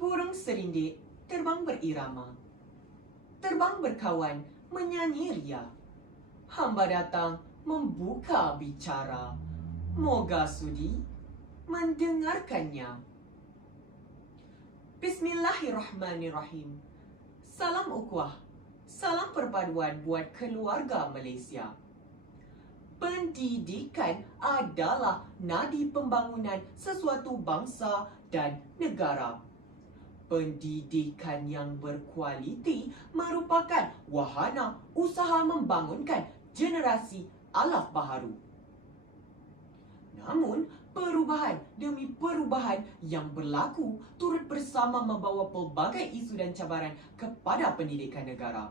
Burung serindik terbang berirama, terbang berkawan menyanyi ria. Hamba datang membuka bicara, moga sudi mendengarkannya. Bismillahirrahmanirrahim. Salam ukhuwah, salam perpaduan buat keluarga Malaysia. Pendidikan adalah nadi pembangunan sesuatu bangsa dan negara. Pendidikan yang berkualiti merupakan wahana usaha membangunkan generasi alaf baharu. Namun, perubahan demi perubahan yang berlaku turut bersama membawa pelbagai isu dan cabaran kepada pendidikan negara.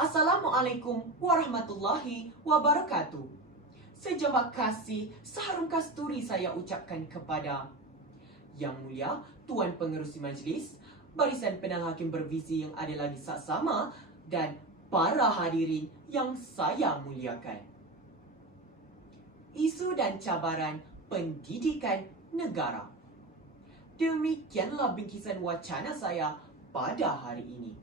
Assalamualaikum warahmatullahi wabarakatuh. Sejawab kasih seharum kasturi saya ucapkan kepada Yang Mulia Tuan Pengerusi Majlis, Barisan Penang Hakim Bervisi yang ada lagi saksama dan para hadirin yang saya muliakan. Isu dan cabaran pendidikan negara. Demikianlah bingkisan wacana saya pada hari ini.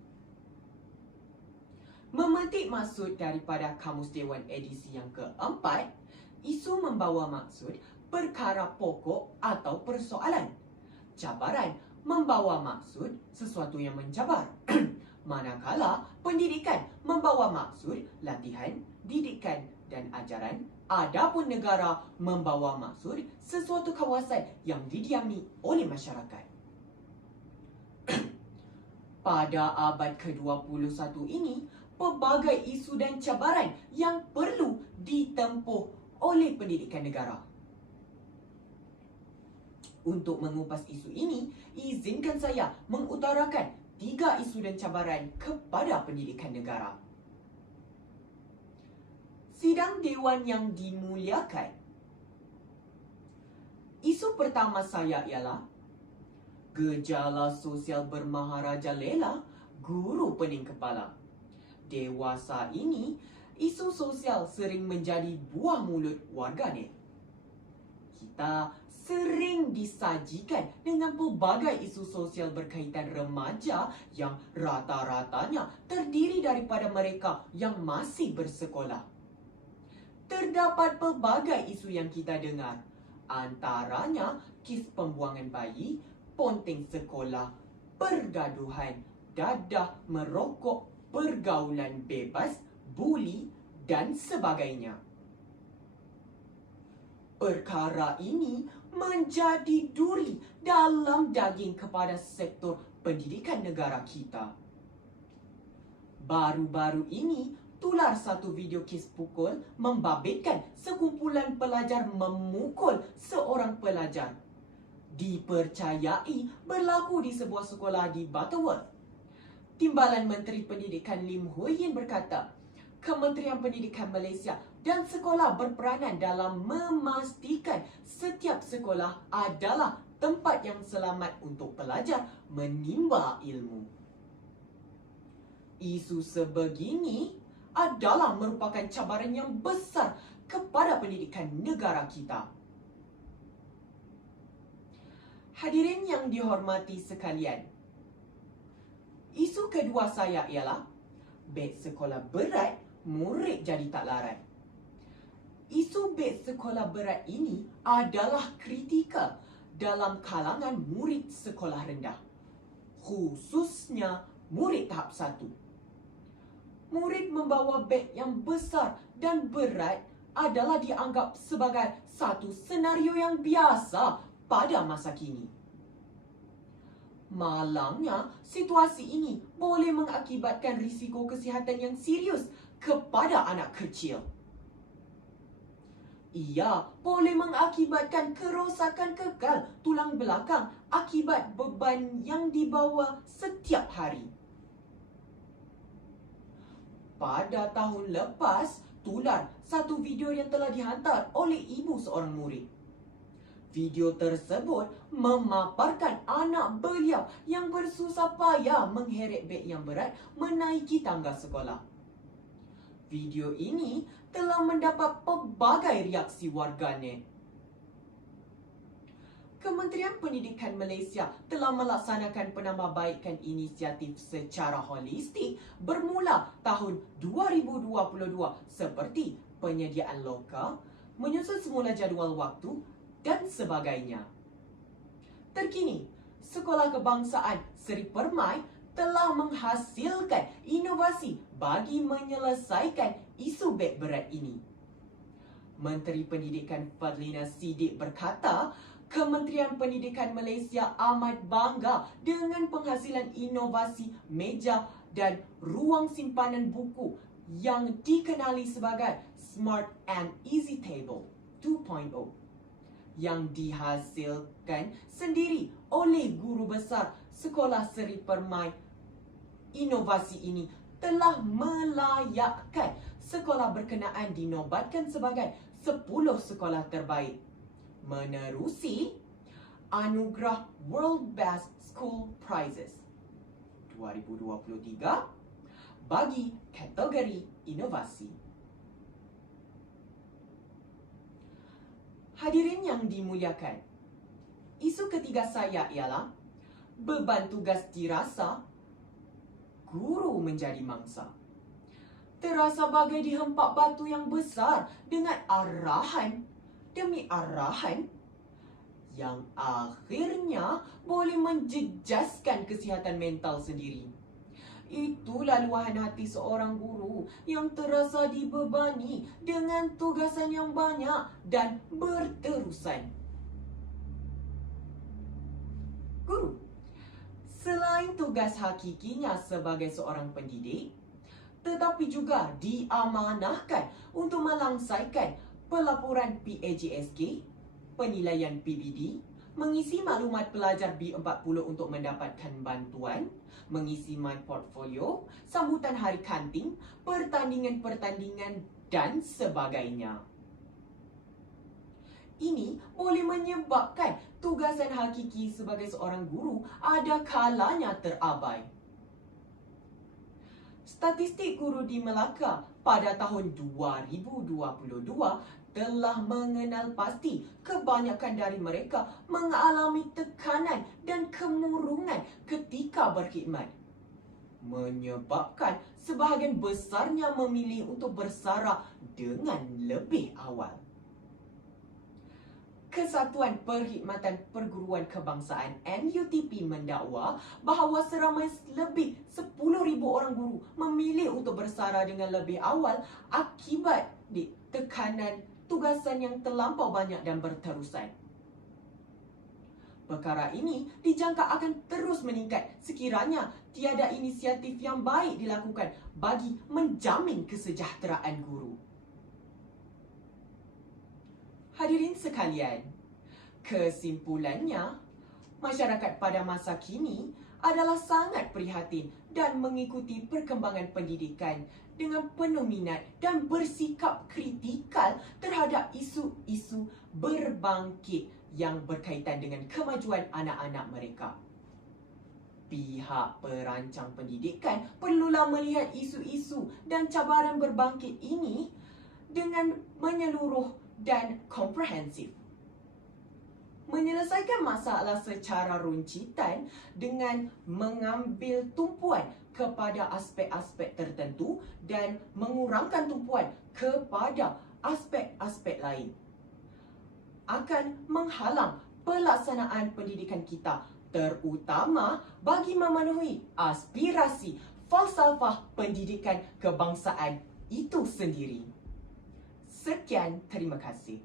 Memetik maksud daripada Kamus Dewan edisi yang keempat, isu membawa maksud perkara pokok atau persoalan. Cabaran membawa maksud sesuatu yang mencabar. Manakala pendidikan membawa maksud latihan, didikan dan ajaran. Adapun negara membawa maksud sesuatu kawasan yang didiami oleh masyarakat. Pada abad ke-21 ini, pelbagai isu dan cabaran yang perlu ditempuh oleh pendidikan negara. Untuk mengupas isu ini, izinkan saya mengutarakan 3 isu dan cabaran kepada pendidikan negara. Sidang Dewan yang dimuliakan. Isu pertama saya ialah gejala sosial bermaharajalela guru pening kepala. Dewasa ini, isu sosial sering menjadi buah mulut warganet. Kita sering disajikan dengan pelbagai isu sosial berkaitan remaja yang rata-ratanya terdiri daripada mereka yang masih bersekolah. Terdapat pelbagai isu yang kita dengar, antaranya kes pembuangan bayi, ponteng sekolah, pergaduhan, dadah merokok, pergaulan bebas, buli dan sebagainya. Perkara ini menjadi duri dalam daging kepada sektor pendidikan negara kita. Baru-baru ini, tular satu video kes pukul membabitkan sekumpulan pelajar memukul seorang pelajar. Dipercayai berlaku di sebuah sekolah di Butterworth. Timbalan Menteri Pendidikan Lim Hui Yin berkata, Kementerian Pendidikan Malaysia dan sekolah berperanan dalam memastikan setiap sekolah adalah tempat yang selamat untuk pelajar menimba ilmu. Isu sebegini adalah merupakan cabaran yang besar kepada pendidikan negara kita. Hadirin yang dihormati sekalian, isu kedua saya ialah beg sekolah berat, murid jadi tak larat. Isu beg sekolah berat ini adalah kritikal dalam kalangan murid sekolah rendah, khususnya murid tahap 1. Murid membawa beg yang besar dan berat adalah dianggap sebagai satu senario yang biasa pada masa kini. Malangnya, situasi ini boleh mengakibatkan risiko kesihatan yang serius kepada anak kecil. Ia boleh mengakibatkan kerosakan kekal tulang belakang akibat beban yang dibawa setiap hari. Pada tahun lepas, tular satu video yang telah dihantar oleh ibu seorang murid. Video tersebut memaparkan anak beliau yang bersusah payah mengheret beg yang berat menaiki tangga sekolah. Video ini telah mendapat pelbagai reaksi warganet. Kementerian Pendidikan Malaysia telah melaksanakan penambahbaikan inisiatif secara holistik bermula tahun 2022 seperti penyediaan loka, menyusun semula jadual waktu dan sebagainya. Terkini, Sekolah Kebangsaan Seri Permai telah menghasilkan inovasi bagi menyelesaikan isu beg berat ini. Menteri Pendidikan Fadlina Siddiq berkata, Kementerian Pendidikan Malaysia amat bangga dengan penghasilan inovasi meja dan ruang simpanan buku yang dikenali sebagai Smart and Easy Table 2.0 yang dihasilkan sendiri oleh guru besar Sekolah Seri Permai. Inovasi ini telah melayakkan sekolah berkenaan dinobatkan sebagai 10 sekolah terbaik menerusi Anugerah World Best School Prizes 2023 bagi kategori inovasi. Hadirin yang dimuliakan, isu ketiga saya ialah beban tugas dirasa guru menjadi mangsa. Terasa bagai dihempak batu yang besar dengan arahan demi arahan yang akhirnya boleh menjejaskan kesihatan mental sendiri. Itulah luahan hati seorang guru yang terasa dibebani dengan tugasan yang banyak dan berterusan. Guru, selain tugas hakikinya sebagai seorang pendidik, tetapi juga diamanahkan untuk melangsaikan pelaporan PAJSK, penilaian PBD, mengisi maklumat pelajar B40 untuk mendapatkan bantuan, mengisi My Portfolio, sambutan hari kanting, pertandingan-pertandingan dan sebagainya. Ini boleh menyebabkan tugasan hakiki sebagai seorang guru ada kalanya terabai. Statistik guru di Melaka pada tahun 2022 telah mengenal pasti kebanyakan dari mereka mengalami tekanan dan kemurungan ketika berkhidmat, menyebabkan sebahagian besarnya memilih untuk bersara dengan lebih awal. Kesatuan Perkhidmatan Perguruan Kebangsaan MUTP mendakwa bahawa seramai lebih 10,000 orang guru memilih untuk bersara dengan lebih awal akibat tekanan tugasan yang terlampau banyak dan berterusan. Perkara ini dijangka akan terus meningkat sekiranya tiada inisiatif yang baik dilakukan bagi menjamin kesejahteraan guru. Hadirin sekalian, kesimpulannya, masyarakat pada masa kini adalah sangat prihatin dan mengikuti perkembangan pendidikan dengan penuh minat dan bersikap kritikal terhadap isu-isu berbangkit yang berkaitan dengan kemajuan anak-anak mereka. Pihak perancang pendidikan perlulah melihat isu-isu dan cabaran berbangkit ini dengan menyeluruh dan komprehensif. Menyelesaikan masalah secara runcitan dengan mengambil tumpuan kepada aspek-aspek tertentu dan mengurangkan tumpuan kepada aspek-aspek lain akan menghalang pelaksanaan pendidikan kita, terutama bagi memenuhi aspirasi falsafah pendidikan kebangsaan itu sendiri. Sekian, terima kasih.